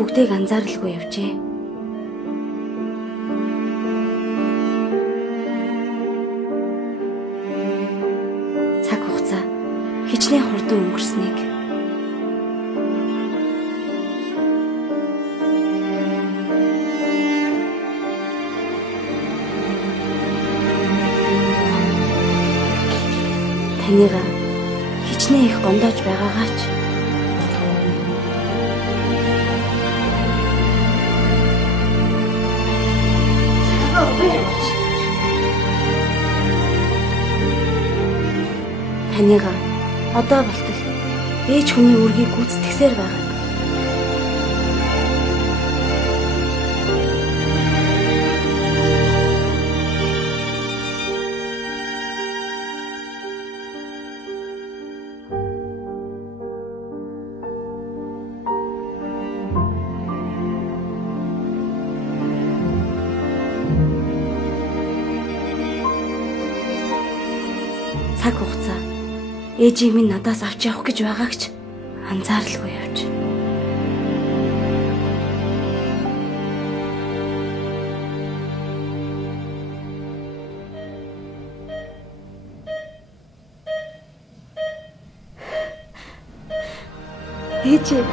бүгдийг анзааралгүй явжээ. Цаг хугацаа хичнээн хурдан өнгөрснийг таныг хичнээн их гомдоож байгаагаач таныг одоо болтол ээж хүний үргийг гүйцэтгэсээр байгааг цаг хугацаа ээжийг минь надаас авч явах гэж байгаагч анзааралгүй явж. Ээж ээж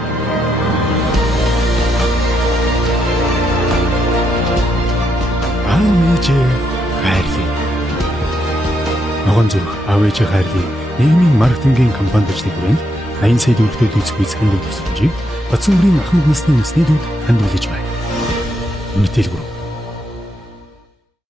хайрлаа. Ногоон зүрх аав ээжээ хайрлаа. Нийгмийн маркетингийн компанид ажлын хүрээнд 80 сая төгрөгтэй дүүцгүй ханддаг төсвөжийг Батцэн бүрийн ахмад насны үндэсний дүнд хандуулж байна. Мэдээлэл